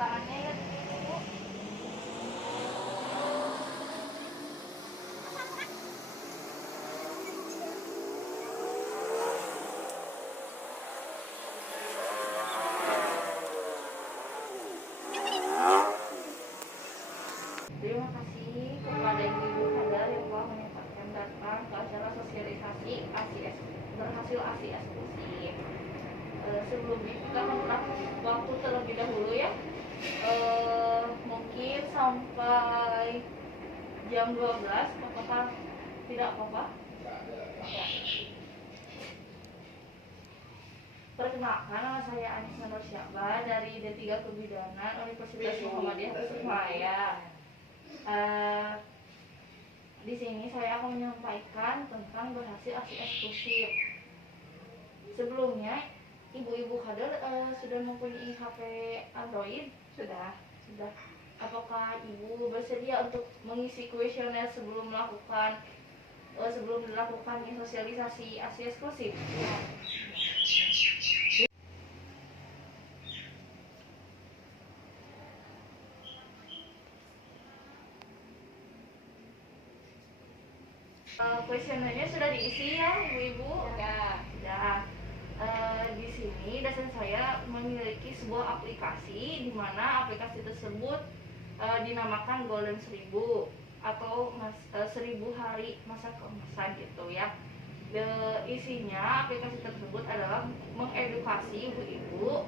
tangannya ya dulu. Terima kasih kepada ibu-ibu kader yang telah menyempatkan datang ke acara sosialisasi ASI berhasil ASI eksklusif. Sebelumnya kita mengulang waktu terlebih dahulu ya. Mungkin sampai jam 12, apakah tidak apa-apa? Ya. Perkenalkan, nama saya Anissa Nur Syahbah dari D3 Kebidanan Universitas Muhammadiyah Tasikmalaya. Di sini saya akan menyampaikan tentang berhasil ASI eksklusif. Sebelumnya, ibu-ibu kader sudah mempunyai HP Android? Sudah. Apakah ibu bersedia untuk mengisi kuesioner sebelum dilakukannya sosialisasi ASI eksklusif? Ya. Kuesionernya sudah diisi ya, ibu-ibu? Ya. Di sini dosen saya memiliki sebuah aplikasi di mana aplikasi tersebut dinamakan Golden 1000 atau 1000 hari masa keemasan gitu ya. Isinya aplikasi tersebut adalah mengedukasi ibu-ibu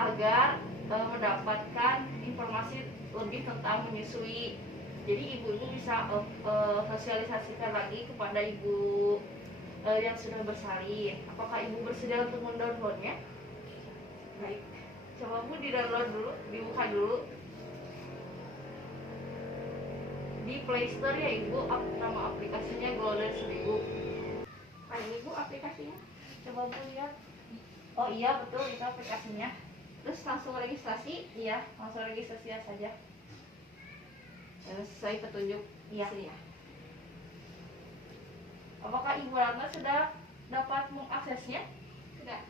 agar mendapatkan informasi lebih tentang menyusui. Jadi ibu-ibu bisa sosialisasikan lagi kepada ibu yang sudah bersalin. Apakah ibu bersedia untuk mendownloadnya? Baik, coba bu di-download dulu, dibuka dulu di Play Store ya ibu. Nama aplikasinya Golden 1000. Ini ibu aplikasinya, coba bu lihat. Oh iya betul, itu aplikasinya. Terus langsung registrasi? Iya, langsung registrasi saja. Sesuai petunjuk ya. Apakah Ibu Ratna sudah dapat mengaksesnya? Sudah.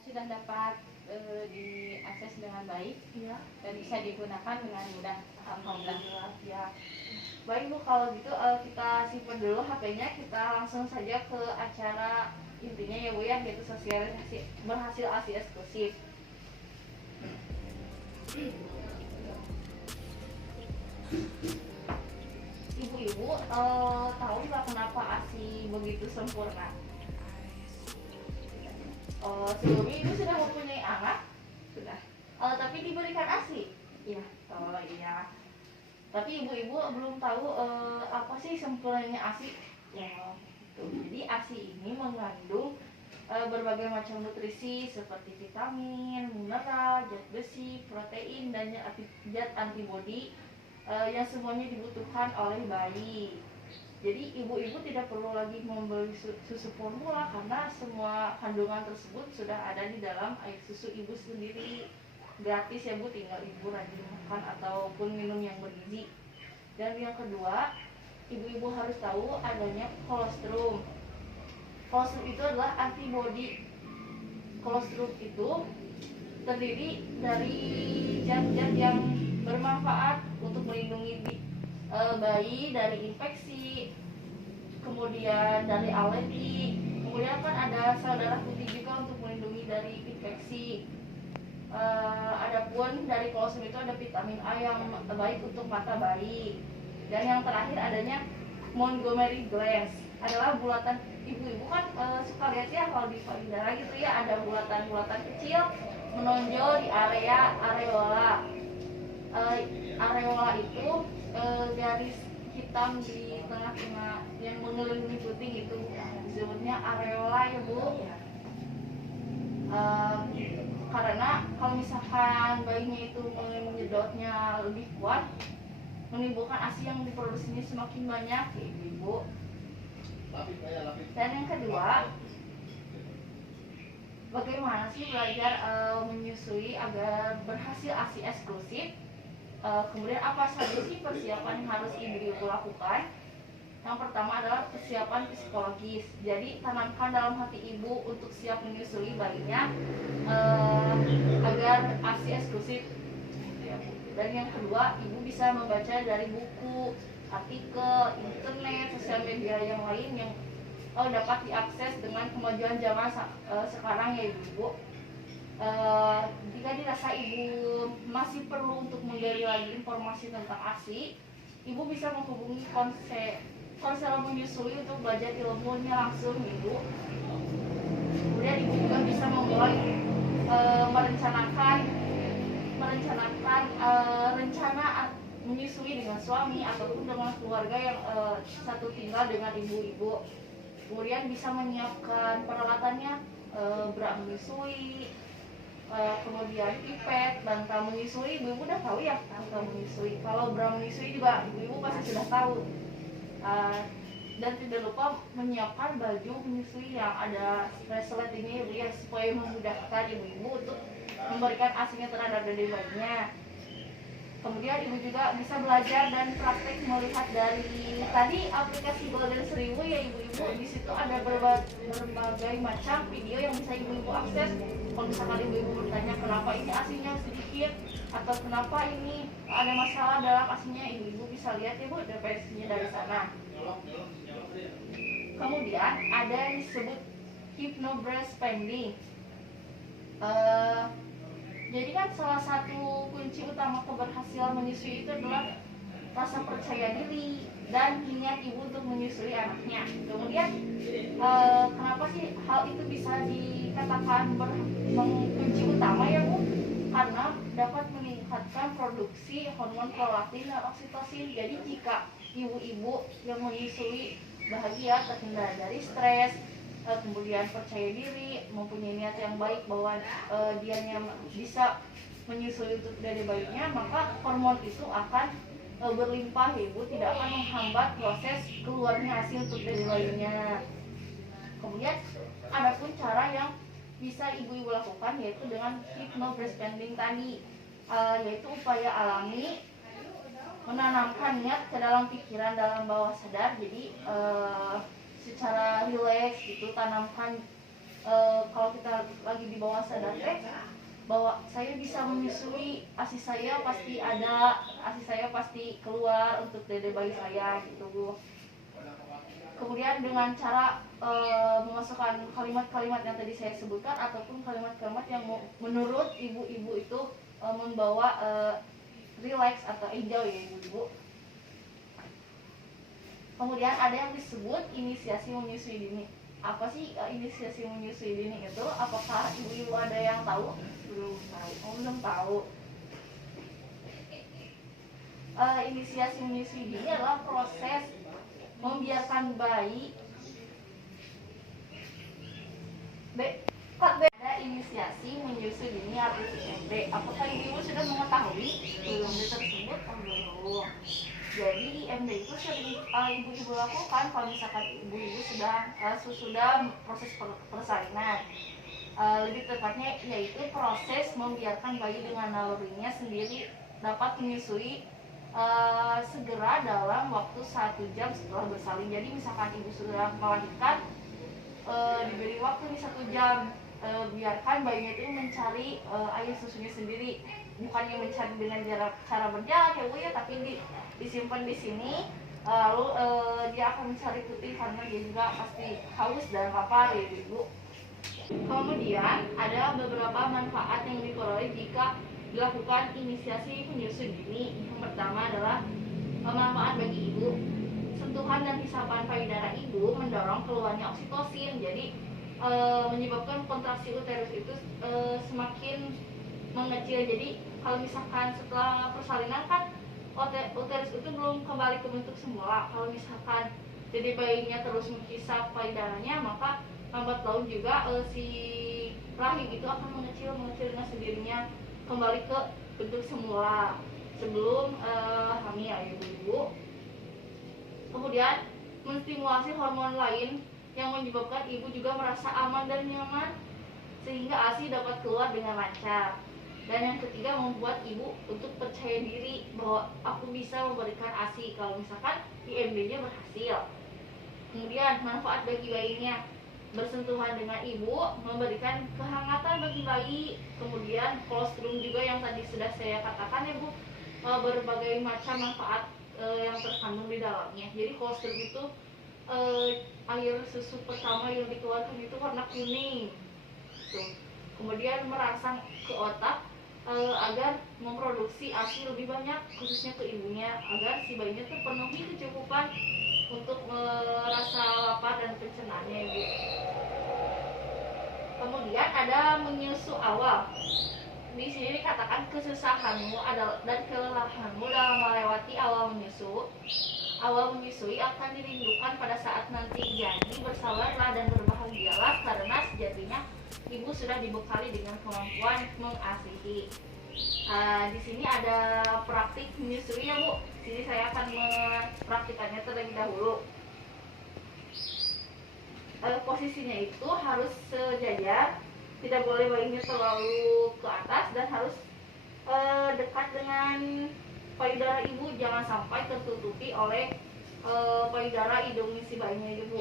Sudah dapat diakses dengan baik Ya. dan bisa digunakan dengan mudah. Alhamdulillah. Ya. Baik Bu, kalau gitu kita simpan dulu HP-nya, kita langsung saja ke acara intinya ya Bu ya, yaitu sosialisasi berhasil ASI eksklusif. Ibu-ibu tahu nggak kenapa ASI begitu sempurna? Sebelumnya ibu sudah mempunyai anak? Sudah. Tapi diberikan ASI? Iya. Oh iya. Tapi ibu-ibu belum tahu apa sih sempurnanya ASI? Ya, gitu. Jadi ASI ini mengandung berbagai macam nutrisi seperti vitamin, mineral, zat besi, protein, dan zat antibodi yang semuanya dibutuhkan oleh bayi. Jadi ibu-ibu tidak perlu lagi membeli susu formula karena semua kandungan tersebut sudah ada di dalam air susu ibu sendiri. Gratis ya Bu, tinggal ibu rajin makan ataupun minum yang bergizi. Dan yang kedua, ibu-ibu harus tahu adanya kolostrum. Kolostrum itu adalah antibodi. Kolostrum itu terdiri dari zat-zat yang bermanfaat untuk melindungi bayi dari infeksi, kemudian dari alergi, kemudian kan ada sel darah putih juga untuk melindungi dari infeksi. Adapun dari kolostrum itu ada vitamin A yang baik untuk mata bayi. Dan yang terakhir adanya Montgomery glass, adalah bulatan. Ibu-ibu kan suka lihat ya kalau di payudara gitu ya, ada bulatan-bulatan kecil menonjol di area areola. Areola itu garis hitam di tengah-tengah yang mengelilingi puting itu disebutnya areola ya Bu. Karena kalau misalkan bayinya itu menyedotnya lebih kuat, menimbulkan ASI yang diproduksinya semakin banyak ya ibu. Dan yang kedua, bagaimana sih belajar menyusui agar berhasil ASI eksklusif? Kemudian apa saja sih persiapan yang harus ibu-ibu lakukan? Yang pertama adalah persiapan psikologis. Jadi tanamkan dalam hati ibu untuk siap menyusui bayinya agar ASI eksklusif. Dan yang kedua, ibu bisa membaca dari buku, artikel, internet, sosial media yang lain yang dapat diakses dengan kemajuan zaman sekarang ya ibu-ibu. Jika dirasa ibu masih perlu untuk menggali lagi informasi tentang ASI, ibu bisa menghubungi konselor menyusui untuk belajar ilmunya langsung ibu. Kemudian ibu juga bisa memulai merencanakan rencana menyusui dengan suami ataupun dengan keluarga yang satu tinggal dengan ibu-ibu. Kemudian bisa menyiapkan peralatannya, bra menyusui, kemudian pipet, bantal menyusui. Ibu-ibu udah tahu ya bantal menyusui. Kalau bra menyusui juga ibu-ibu pasti sudah tahu. Dan tidak lupa menyiapkan baju menyusui yang ada reslet ini ibu ya, supaya memudahkan ibu-ibu untuk memberikan ASINya terhadap dede bayinya. Kemudian ibu juga bisa belajar dan praktek melihat dari tadi aplikasi Golden 1000 ya ibu-ibu. Di situ ada berbagai macam video yang bisa ibu-ibu akses. Kalau misalkan ibu-ibu bertanya kenapa ini ASINya sedikit atau kenapa ini ada masalah dalam ASINya, ibu-ibu bisa lihat ya bu definisinya dari sana. Kemudian ada yang disebut hypnobreastfeeding. Jadi kan salah satu kunci utama keberhasilan menyusui itu adalah rasa percaya diri dan niat ibu untuk menyusui anaknya. Kemudian kenapa sih hal itu bisa dikatakan kunci utama ya bu? Karena dapat meningkatkan produksi hormon prolaktin dan oksitosin. Jadi jika ibu-ibu yang menyusui bahagia, terhindar dari stres, kemudian percaya diri, mempunyai niat yang baik bahwa dianya bisa menyusui untuk dede bayinya, maka hormon itu akan berlimpah ibu, tidak akan menghambat proses keluarnya ASI untuk dede bayinya. Kemudian ada pun cara yang bisa ibu-ibu lakukan yaitu dengan hypnobreastfeeding tadi, yaitu upaya alami menanamkan niat ke dalam pikiran dalam bawah sadar. Jadi secara rileks gitu tanamkan, kalau kita lagi di bawah sadar bahwa saya bisa menyusui, ASI saya pasti ada, ASI saya pasti keluar untuk dede bayi saya gitu Bu. Kemudian dengan cara memasukkan kalimat-kalimat yang tadi saya sebutkan ataupun kalimat-kalimat yang menurut ibu-ibu itu membawa relax atau enjoy ya ibu-ibu. Kemudian ada yang disebut inisiasi menyusui dini. Apa sih inisiasi menyusui dini itu? Apakah ibu-ibu ada yang tahu? Belum tahu. Inisiasi menyusui dini adalah proses membiarkan bayi ada inisiasi menyusui dini atau IMD. Apakah ibu sudah mengetahui IMD tersebut? Belum. Jadi IMD itu sering ibu-ibu lakukan kalau misalkan ibu-ibu sudah proses persalinan. Lebih tepatnya yaitu proses membiarkan bayi dengan nalurinya sendiri dapat menyusui segera dalam waktu 1 jam setelah bersalin. Jadi misalkan ibu sudah melahirkan, diberi waktu nih 1 jam, biarkan bayinya itu mencari air susunya sendiri, bukannya mencari dengan cara berjalan ya bu ya, tapi disimpan di sini, lalu dia akan mencari putih karena dia juga pasti haus dan lapar ya ibu. Kemudian ada beberapa manfaat yang diperoleh jika dilakukan inisiasi menyusui dini. Yang pertama adalah manfaat bagi ibu. Sentuhan dan hisapan payudara ibu mendorong keluarnya oksitosin. Jadi menyebabkan kontraksi uterus itu semakin mengecil. Jadi kalau misalkan setelah persalinan kan uterus itu belum kembali ke bentuk semula. Kalau misalkan jadi bayinya terus menghisap payudaranya, maka lambat laun juga si rahim itu akan mengecil dengan sendirinya kembali ke bentuk semula sebelum hamil ya ibu-ibu. Kemudian menstimulasi hormon lain yang menyebabkan ibu juga merasa aman dan nyaman sehingga ASI dapat keluar dengan lancar. Dan yang ketiga, membuat ibu untuk percaya diri bahwa aku bisa memberikan ASI kalau misalkan IMD-nya berhasil. Kemudian manfaat bagi bayinya, bersentuhan dengan ibu memberikan kehangatan bagi bayi. Kemudian kolostrum juga yang tadi sudah saya katakan ya Bu, berbagai macam manfaat yang terkandung di dalamnya. Jadi kolostrum itu air susu pertama yang dikeluarkan itu warna kuning. Tuh. Kemudian merangsang ke otak agar memproduksi ASI lebih banyak, khususnya ke ibunya, agar si bayinya terpenuhi kecukupan untuk merasa lapar dan pencernaannya, Ibu. Kemudian ada menyusu awal. Di sini dikatakan kesusahanmu dan kelelahanmu dalam melewati awal menyusu. Awal menyusui akan dirindukan pada saat nanti. Jadi bersabarlah dan berbahagialah karena sejatinya ibu sudah dibekali dengan kemampuan mengasihi. Di sini ada praktik menyusui ya Bu. Sini saya akan mempraktikannya terlebih dahulu. Posisinya itu harus sejajar, tidak boleh bayinya terlalu ke atas dan harus dekat dengan payudara ibu, jangan sampai tertutupi oleh payudara hidung si bayinya ibu.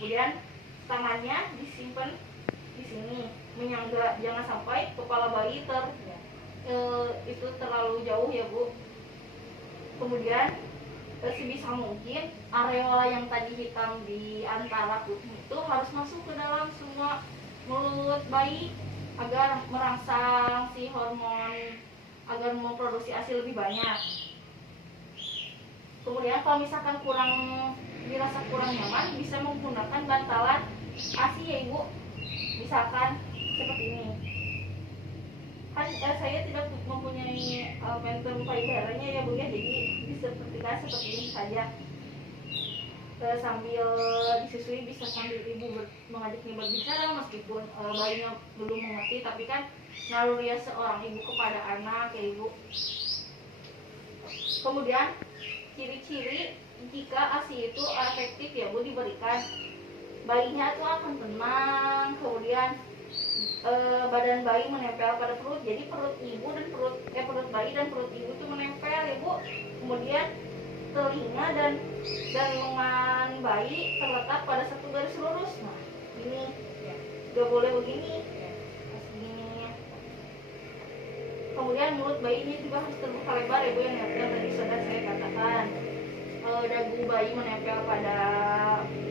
Kemudian tangannya disimpan di sini, menyangga, jangan sampai kepala bayi itu terlalu jauh ya Bu. Kemudian sebisa mungkin areola yang tadi hitam di antara putih itu harus masuk ke dalam semua mulut bayi agar merangsang si hormon, agar memproduksi ASI lebih banyak. Kemudian kalau misalkan dirasa kurang nyaman, bisa menggunakan bantalan ASI ya Ibu. Misalkan seperti ini. Kan saya tidak mempunyai momentum payudaranya ya Bu ya, jadi disepertikan seperti ini saja. Sambil disusui bisa sambil ibu mengajaknya berbicara meskipun bayinya belum mengerti, tapi kan naluri seorang ibu kepada anak ya Ibu. Kemudian ciri-ciri jika ASI itu efektif ya Bu diberikan, bayinya itu akan tenang, kemudian badan bayi menempel pada perut, jadi perut ibu dan perut bayi dan perut ibu itu menempel ya Bu. Kemudian telinga dan lengan bayi terletak pada satu garis lurus. Nah ini gak boleh begini, begini. Kemudian mulut bayinya juga harus terbuka lebar ya Bu, yang tadi sudah saya katakan. Dagu bayi menempel pada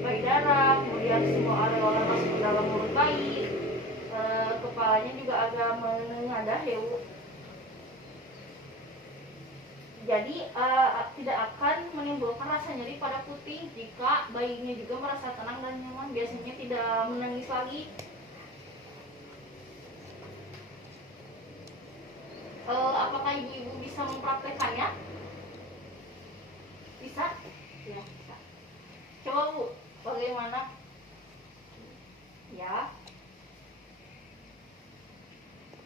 payudara, kemudian semua areola masuk ke dalam mulut bayi. Kepalanya juga agak menengadah ya Bu. Jadi tidak akan menimbulkan rasa nyeri pada puting jika bayinya juga merasa tenang dan nyaman, biasanya tidak menangis lagi. Apakah ibu-ibu bisa mempraktekannya? Bisa? Ya, bisa. Coba Bu, bagaimana? Ya.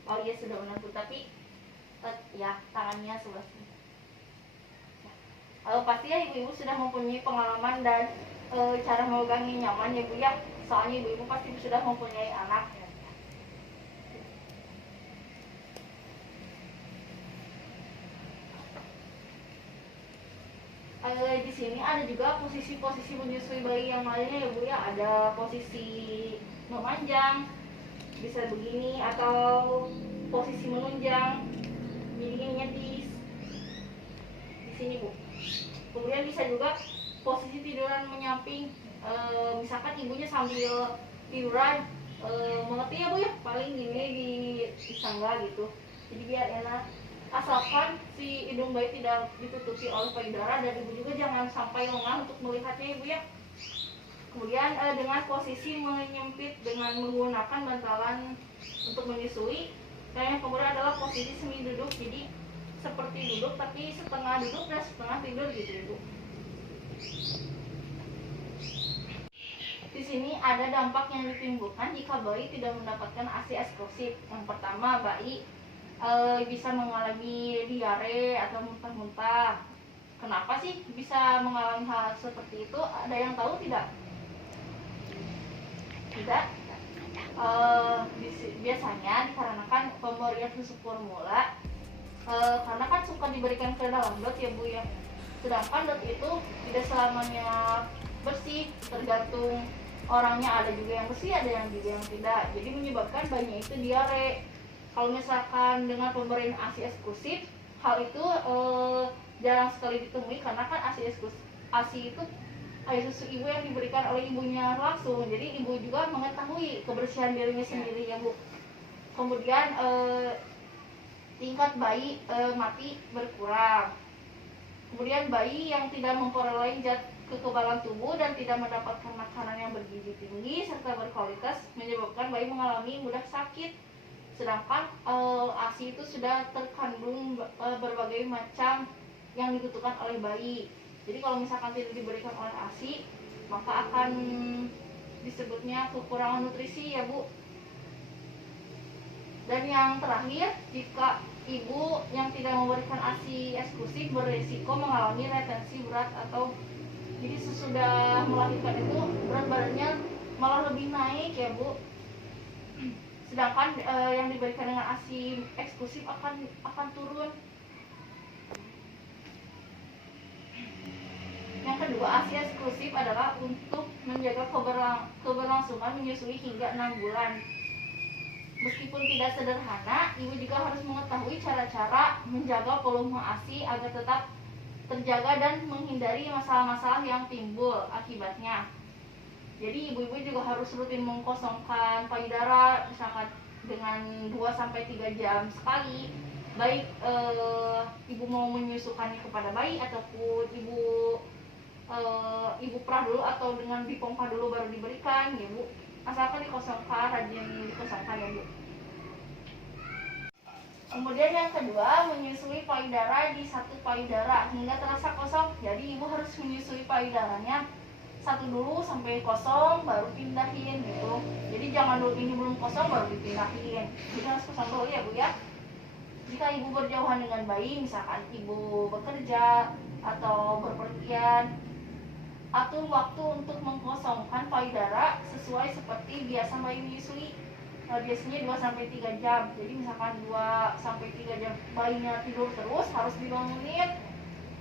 Oh iya sudah benar Bu, tapi ya tangannya sebelah sini. Pasti ya ibu-ibu sudah mempunyai pengalaman dan cara memegangnya nyaman ya Bu ya, soalnya ibu-ibu pasti sudah mempunyai anak. Di sini ada juga posisi-posisi menyusui bayi yang lainnya ya Bu ya, ada posisi memanjang, bisa begini, atau posisi menunjang, bimbingannya di sini Bu. Kemudian bisa juga posisi tiduran menyamping, misalkan ibunya sambil tiduran, mengerti ya Bu ya, paling gini di sangga gitu, jadi biar enak. Asalkan si hidung bayi tidak ditutupi oleh payudara dan ibu juga jangan sampai lengah untuk melihatnya ibu ya. Kemudian dengan posisi menyempit dengan menggunakan bantalan untuk menyusui. Dan yang kemudian adalah posisi semi duduk, jadi seperti duduk tapi setengah duduk dan setengah tidur gitu ibu. Di sini ada dampak yang ditimbulkan jika bayi tidak mendapatkan ASI eksklusif. Yang pertama, bayi bisa mengalami diare atau muntah-muntah. Kenapa sih bisa mengalami hal seperti itu? Ada yang tahu tidak? Tidak? biasanya dikarenakan pemberian susu formula, karena kan suka diberikan ke dalam dot ya Bu ya. Sedangkan dot itu tidak selamanya bersih, tergantung orangnya, ada juga yang bersih, ada yang juga yang tidak. Jadi menyebabkan bayinya itu diare. Kalau misalkan dengan pemberian ASI eksklusif, hal itu jarang sekali ditemui karena kan ASI itu air susu ibu yang diberikan oleh ibunya langsung. Jadi ibu juga mengetahui kebersihan dirinya sendiri ya Bu. Kemudian tingkat bayi mati berkurang. Kemudian bayi yang tidak memperoleh zat kekebalan tubuh dan tidak mendapatkan makanan yang bergizi tinggi serta berkualitas menyebabkan bayi mengalami mudah sakit. Sedangkan ASI itu sudah terkandung berbagai macam yang dibutuhkan oleh bayi. Jadi kalau misalkan tidak diberikan oleh ASI, maka akan disebutnya kekurangan nutrisi ya Bu. Dan yang terakhir, jika ibu yang tidak memberikan ASI eksklusif berisiko mengalami retensi berat, atau jadi sesudah melahirkan itu berat badannya malah lebih naik ya Bu. Sedangkan yang diberikan dengan ASI eksklusif akan turun. Yang kedua, ASI eksklusif adalah untuk menjaga keberlangsungan menyusui hingga 6 bulan. Meskipun tidak sederhana, ibu juga harus mengetahui cara-cara menjaga volume ASI agar tetap terjaga dan menghindari masalah-masalah yang timbul akibatnya. Jadi ibu-ibu juga harus rutin mengkosongkan payudara, misalkan dengan 2-3 jam sekali. Baik ibu mau menyusukannya kepada bayi ataupun ibu perah dulu atau dengan dipompa dulu baru diberikan ya Bu. Asalkan dikosongkan, rajin dikosongkan ya Bu. Kemudian yang kedua, menyusui payudara di satu payudara hingga terasa kosong. Jadi ibu harus menyusui payudaranya satu dulu sampai kosong baru pindahin gitu. Jadi jangan dulu ini belum kosong baru dipindahin. Jadi harus kosong dulu ya Bu ya. Jika ibu berjauhan dengan bayi, misalkan ibu bekerja atau berpergian, atur waktu untuk mengkosongkan payudara sesuai seperti biasa bayi menyusui. Biasanya 2-3 jam. Jadi misalkan 2-3 jam bayinya tidur terus, harus dibangunin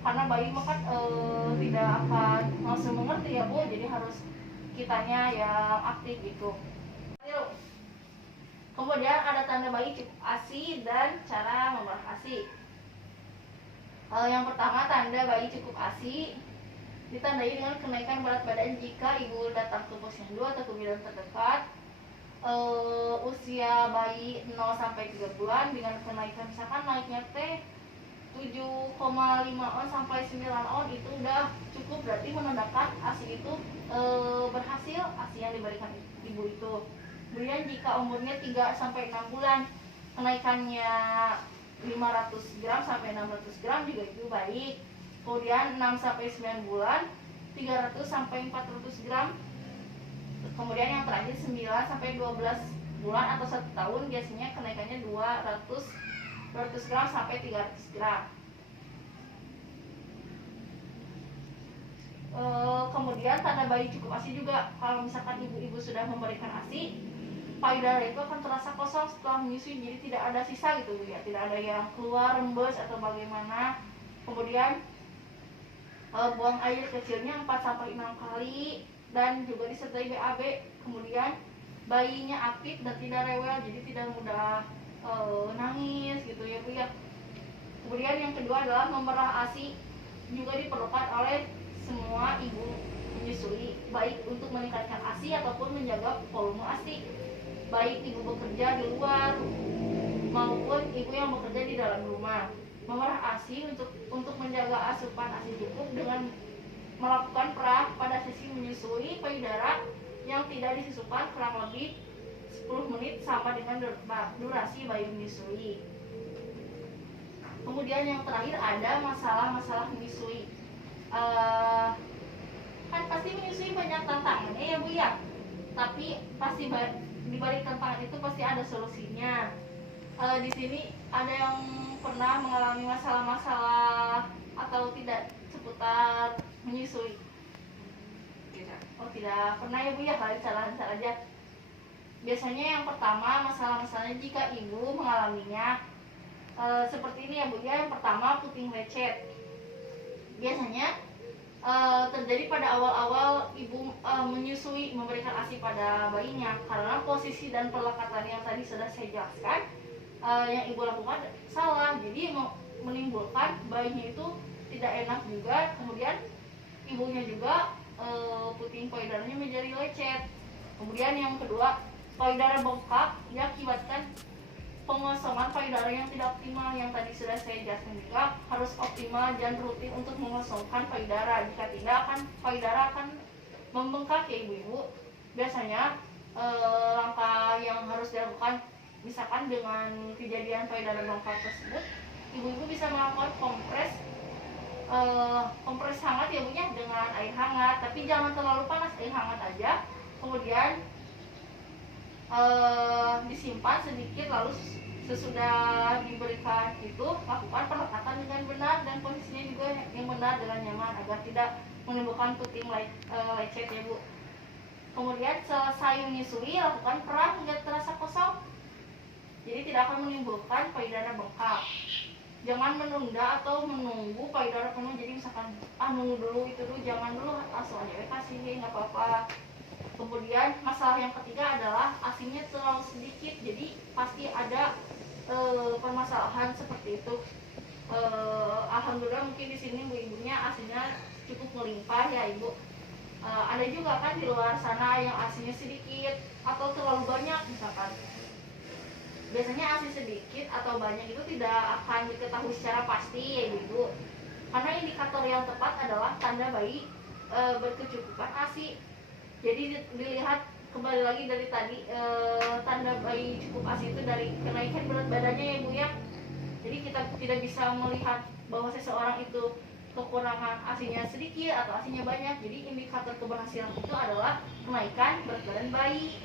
karena bayi makan tidak akan langsung mengerti ya Bu. Jadi harus kitanya yang aktif gitu. Kemudian ada tanda bayi cukup ASI dan cara memerah ASI. Yang pertama, tanda bayi cukup ASI ditandai dengan kenaikan berat badan jika ibu datang ke posyandu atau ke bidan terdekat. Usia bayi 0-3 bulan dengan kenaikan misalkan naiknya 7,5 on sampai 9 on, itu udah cukup, berarti menandakan ASI itu berhasil, ASI yang diberikan ibu itu. Kemudian jika umurnya 3-6 bulan kenaikannya 500 gram sampai 600 gram juga itu baik. Kemudian 6-9 bulan 300-400 gram. Kemudian yang terakhir 9-12 bulan atau 1 tahun biasanya kenaikannya 200 gram sampai 300 gram. Kemudian tanda bayi cukup ASI juga, kalau misalkan ibu-ibu sudah memberikan ASI, payudara itu akan terasa kosong setelah menyusui, jadi tidak ada sisa gitu ya, tidak ada yang keluar rembes atau bagaimana. Kemudian buang air kecilnya 4-6 kali dan juga disertai BAB. Kemudian bayinya aktif dan tidak rewel, jadi tidak mudah nangis gitu ya Bu ya. Kemudian yang kedua adalah memerah ASI juga diperlukan oleh semua ibu menyusui, baik untuk meningkatkan ASI ataupun menjaga volume ASI, baik ibu bekerja di luar maupun ibu yang bekerja di dalam rumah. Memerah ASI untuk menjaga asupan ASI cukup dengan melakukan perah pada sesi menyusui payudara yang tidak disusukan kurang lebih 10 menit sama dengan durasi bayi menyusui. Kemudian yang terakhir ada masalah-masalah menyusui. Kan pasti menyusui banyak tantangannya ya Bu ya, tapi pasti di balik tantangan itu pasti ada solusinya. Di sini ada yang pernah mengalami masalah-masalah atau tidak seputar menyusui? Tidak. Oh tidak pernah ya Bu ya, kali salah aja. Biasanya yang pertama masalah-masalahnya jika ibu mengalaminya seperti ini ya Bu ya. Yang pertama puting lecet. Biasanya terjadi pada awal-awal ibu menyusui, memberikan ASI pada bayinya, karena posisi dan pelekatan yang tadi sudah saya jelaskan yang ibu lakukan salah, jadi menimbulkan bayinya itu tidak enak juga, kemudian ibunya juga puting payudaranya menjadi lecet. Kemudian yang kedua, payudara bengkak diakibatkan pengosongan payudara yang tidak optimal. Yang tadi sudah saya jelaskan juga, harus optimal dan rutin untuk mengosongkan payudara. Jika tidak, payudara akan membengkak ya ibu-ibu. Biasanya langkah yang harus dilakukan, misalkan dengan kejadian payudara bengkak tersebut, ibu-ibu bisa melakukan kompres hangat ya Bu ya, dengan air hangat, tapi jangan terlalu panas, air hangat aja. Kemudian disimpan sedikit, lalu sesudah diberikan itu lakukan pelekatan dengan benar dan posisinya juga yang benar dengan nyaman agar tidak menimbulkan puting lecet ya Bu. Kemudian selesai menyusui, lakukan perah hingga terasa kosong, jadi tidak akan menimbulkan payudara bengkak. Jangan menunda atau menunggu payudara penuh, jadi misalkan nunggu dulu itu dulu, jangan dulu, langsung aja kasih, nggak apa-apa. Kemudian masalah yang ketiga adalah ASINya terlalu sedikit, jadi pasti ada permasalahan seperti itu. Alhamdulillah mungkin di sini ibu-ibunya ASINya cukup melimpah ya ibu. Ada juga kan di luar sana yang ASINya sedikit atau terlalu banyak misalkan. Biasanya ASI sedikit atau banyak itu tidak akan diketahui secara pasti ya ibu, karena indikator yang tepat adalah tanda bayi berkecukupan ASI. Jadi dilihat kembali lagi dari tadi, tanda bayi cukup ASI itu dari kenaikan berat badannya ya Bu ya. Jadi kita tidak bisa melihat bahwa seseorang itu kekurangan ASINya sedikit atau ASINya banyak. Jadi indikator keberhasilan itu adalah kenaikan berat badan bayi.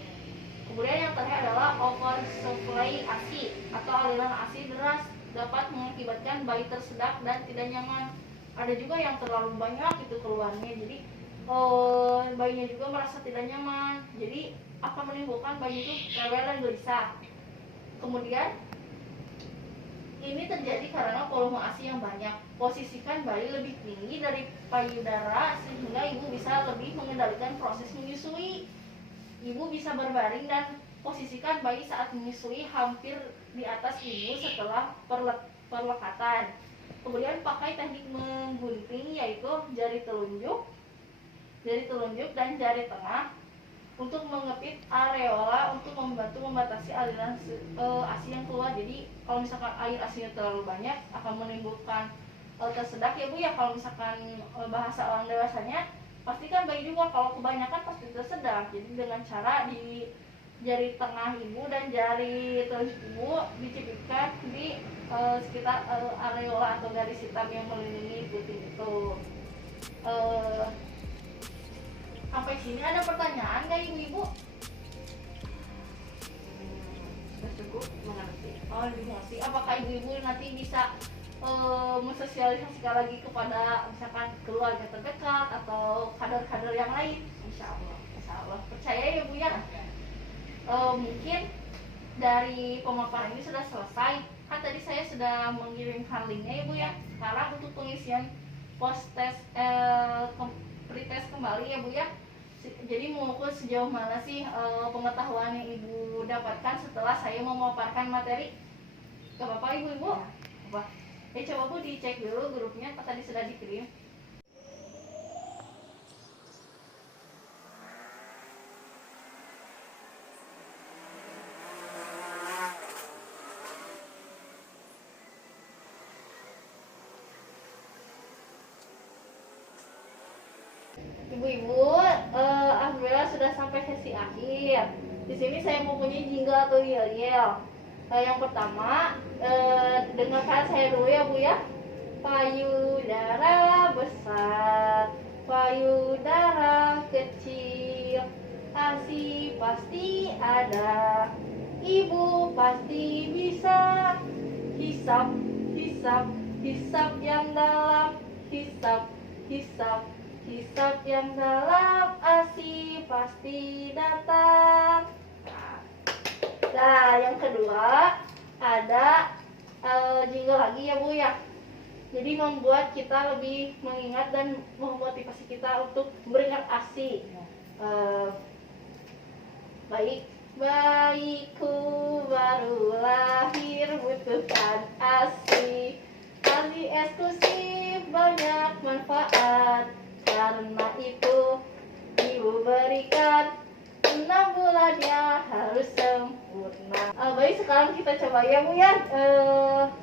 Kemudian yang terakhir adalah oversupply ASI atau aliran ASI deras dapat mengakibatkan bayi tersedak dan tidak nyaman. Ada juga yang terlalu banyak itu keluarnya, jadi bayinya juga merasa tidak nyaman, jadi akan menimbulkan bayi itu rewel dan gelisah. Kemudian ini terjadi karena volume ASI yang banyak. Posisikan bayi lebih tinggi dari payudara sehingga ibu bisa lebih mengendalikan proses menyusui. Ibu bisa berbaring dan posisikan bayi saat menyusui hampir di atas ibu setelah perlekatan. Kemudian pakai teknik menggunting, yaitu jari telunjuk dan jari tengah untuk mengepit areola untuk membantu membatasi aliran ASI yang keluar. Jadi kalau misalkan air ASInya terlalu banyak akan menimbulkan tersedak ya Bu ya. Kalau misalkan bahasa orang dewasanya, pastikan bayi juga kalau kebanyakan pasti tersedak. Jadi dengan cara di jari tengah ibu dan jari telunjuk ibu dicipitkan di sekitar areola atau garis hitam yang melindungi puting itu. Sampai sini ada pertanyaan nggak ibu-ibu? Sudah cukup mengerti. Oh, mengerti. Apakah ibu-ibu nanti bisa mensosialisasikan lagi kepada misalkan keluarga terdekat atau kader-kader yang lain? Insya Allah. Percaya ya Bu ya. Mungkin dari pemaparan ini sudah selesai. Kan tadi saya sudah mengirimkan linknya ya Bu ya. Sekarang untuk pengisian pretest kembali ya Bu ya. Jadi mengukur sejauh mana sih pengetahuan yang ibu dapatkan setelah saya memaparkan materi. Gak apa-apa ibu-ibu? Apa? Coba Bu dicek dulu grupnya, tadi sudah dikirim. Ibu-ibu, alhamdulillah sudah sampai sesi akhir. Di sini saya mempunyai jingle atau yel-yel. Yang pertama, dengarkan saya dulu ya Bu ya. Payudara besar, payudara kecil, ASI pasti ada, ibu pasti bisa. Hisap, hisap, hisap yang dalam, hisap, hisap, hisap yang dalam, ASI pasti datang. Nah, Nah, yang kedua ada jingle lagi ya Bu ya. Jadi membuat kita lebih mengingat dan memotivasi kita untuk beringat ASI. Bayiku baru lahir butuhkan ASI. ASI eksklusif banyak manfaat. Karena itu ibu berikan 6 bulannya harus sempurna. Baik, sekarang kita coba ya Bu ya,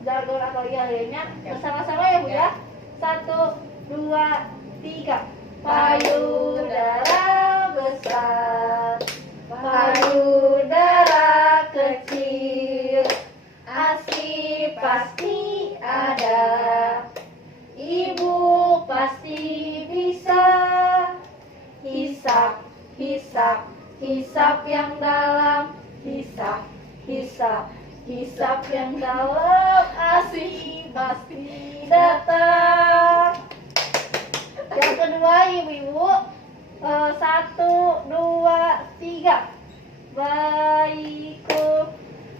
jargon atau yel-yelnya bersama-sama ya Bu ya. 1, 2, 3. Payudara besar, payudara kecil, ASI pasti ada, ibu pasti bisa. Hisap, hisap, hisap yang dalam, hisap, hisap, hisap yang dalam, ASI pasti datang. Yang kedua ibu-ibu, 1, 2, 3. Bayiku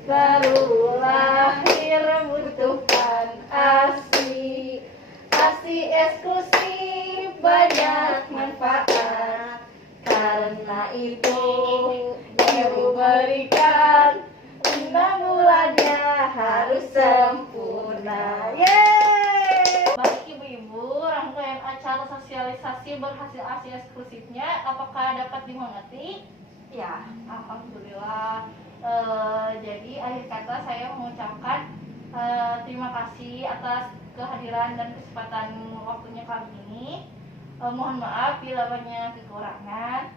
baru lahir butuhkan ASI. ASI eksklusif banyak manfaat. Karena itu ibu berikan 6 bulannya harus sempurna. Yeay! Baik ibu-ibu, rangkaian acara sosialisasi berhasil ASI eksklusifnya apakah dapat dimengerti? Ya, alhamdulillah. Jadi akhir kata saya mengucapkan terima kasih atas kehadiran dan kesempatan waktunya kali ini. Mohon maaf bila banyak kekurangan.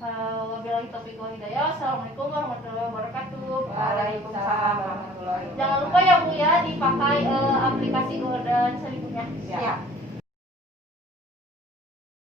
Wabillahi taufiq wal hidayah. Assalamualaikum warahmatullahi wabarakatuh. Waalaikumsalam warahmatullahi wabarakatuh. Jangan lupa ya Bu ya dipakai aplikasi